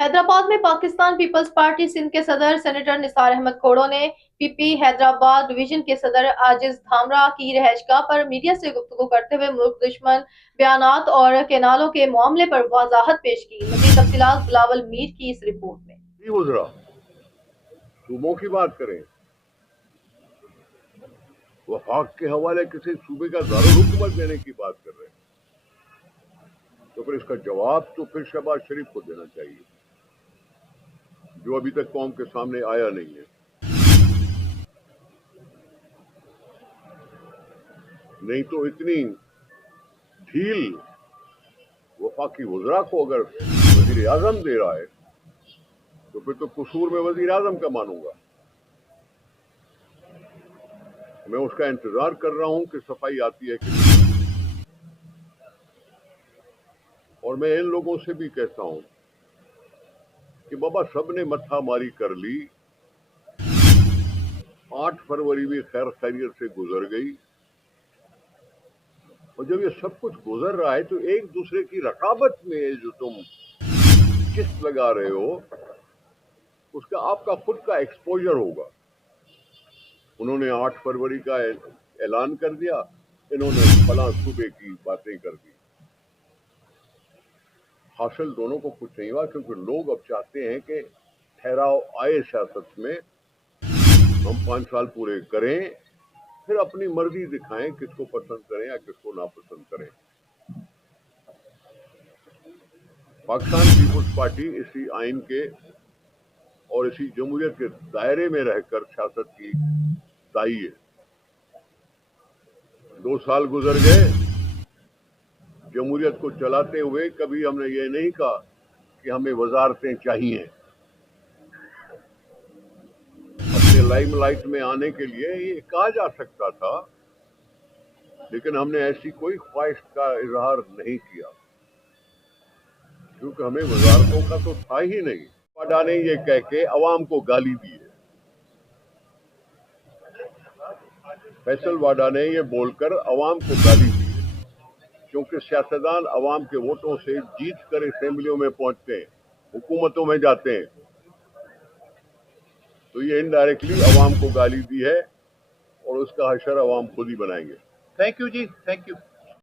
हैदराबाद में Pakistan peoples party Sindh के सदर सेनेटर निसार अहमद खोड़ो ने पीपी हैदराबाद डिवीजन के सदर आजिज धामरा की रहायशगाह पर मीडिया से गुफ्तगू करते हुए मुल्क दुश्मन बयानात और केनालों के मामले पर वजाहत पेश की। मज़ीद तफसीलात बिलावल मीर की इस रिपोर्ट में। गुजरा सूबों की बात करें, वफाक के हवाले किसी सूबे का दारुल हुकूमत देने की बात कर रहे हैं, तो फिर इसका जवाब तो फिर शहबाज शरीफ को देना चाहिए, जो अभी तक कौम के सामने आया नहीं है। नहीं तो इतनी ढील वफाकी वज़रा को अगर वज़ीर आज़म दे रहा है, तो फिर तो कसूर में वज़ीर आज़म का मानूंगा। मैं उसका इंतजार कर रहा हूं कि सफाई आती है कि नहीं। और मैं इन लोगों से भी कहता हूं कि बाबा सबने मत्था मारी कर ली, 8 फरवरी भी खैर खैरियत से गुजर गई, और जब ये सब कुछ गुजर रहा है तो एक दूसरे की रकाबत में जो तुम किस्त लगा रहे हो, उसका आपका खुद का एक्सपोजर होगा। उन्होंने 8 फरवरी का ऐलान कर दिया, इन्होंने फलां सूबे की बातें कर दी। हासिल दोनों को कुछ नहीं हुआ, क्योंकि लोग अब चाहते हैं कि ठहराव आए सियासत में, हम 5 साल पूरे करें, फिर अपनी मर्जी दिखाएं किसको पसंद करें या किसको नापसंद करें। पाकिस्तान पीपुल्स पार्टी इसी आइन के और इसी जमहूरियत के दायरे में रहकर सियासत की दाई है। 2 साल गुजर गए जमहूरियत को चलाते हुए, कभी हमने ये नहीं कहा कि हमें वजारतें चाहिए। अपने लाइमलाइट में आने के लिए ये कहा जा सकता था, लेकिन हमने ऐसी कोई ख्वाहिश का इजहार नहीं किया, क्योंकि हमें वजारतों का तो था ही नहीं। वाडा ने ये कह के अवाम को गाली दी है, फैसल वाडा ने ये बोलकर अवाम को गाली दी है, क्योंकि सियासतदान अवाम के वोटों से जीत कर असेंबलियों में पहुंचते हैं, हुकूमतों में जाते हैं, तो ये इनडायरेक्टली अवाम को गाली दी है, और उसका हशर अवाम खुद ही बनाएंगे। थैंक यू जी, थैंक यू।